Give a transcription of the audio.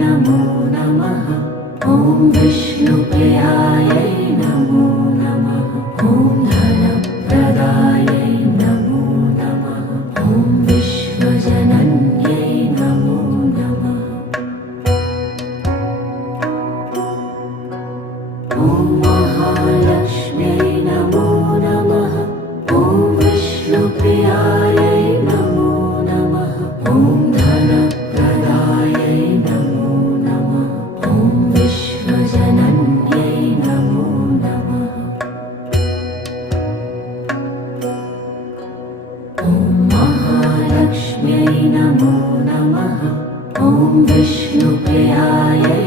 नमो नमः। ॐ विष्णुप्रियायै नमो नमः। ॐ धनप्रदायै नमो नमः। ॐ विश्वजनन्यै नमो नमः। ॐ महालक्ष्म्यै नमो नमः। ॐ विष्णुप्रियायै नमो नमः। ॐ धनप्रदायै नमो नमः। ॐ विश्वजनन्यै नमो नमः। ॐ महालक्ष्म्यै नमो नमः। ॐ विष्णुप्रियायै